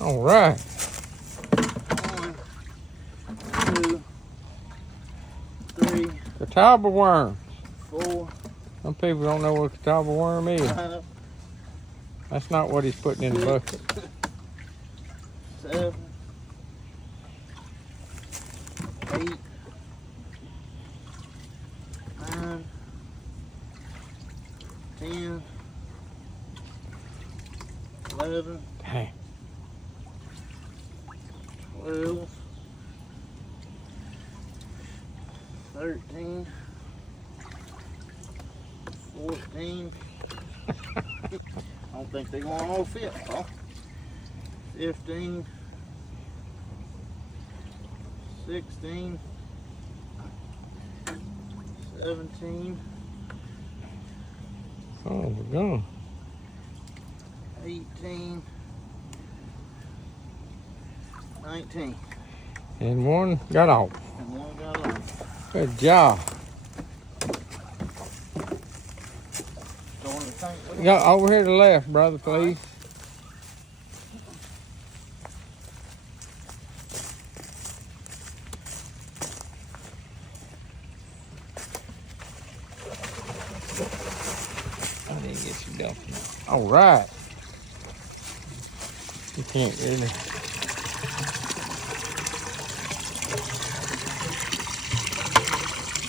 All right. 1, 2, 3, Catawba worm. 4, Some people don't know what Catawba worm is. 5, That's not what he's putting in the bucket. 7, 8, 9, 10, 11, Dang. 12, 13, 14. I don't think they're going all fit, huh? 15, 16, 17, Oh, we're going. 18, 19. And one got off. And one got off. Good job. Go in the tank with Go over here to the left, brother, please. I didn't get you dumping. All right. You can't really.